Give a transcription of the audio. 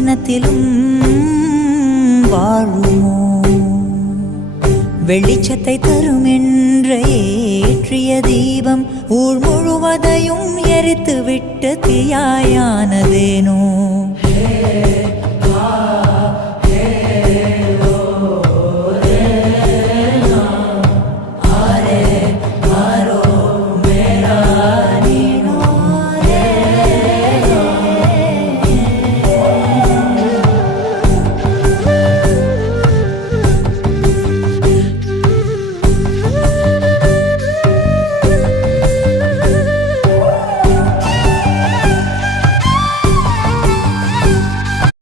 தினத்திலும் வாழுமோ? வெளிச்சத்தை தரும் என்ற ஏற்றிய தீபம் ஊர் முழுவதையும் எரித்து விட்டு தீயாயானதேனோ?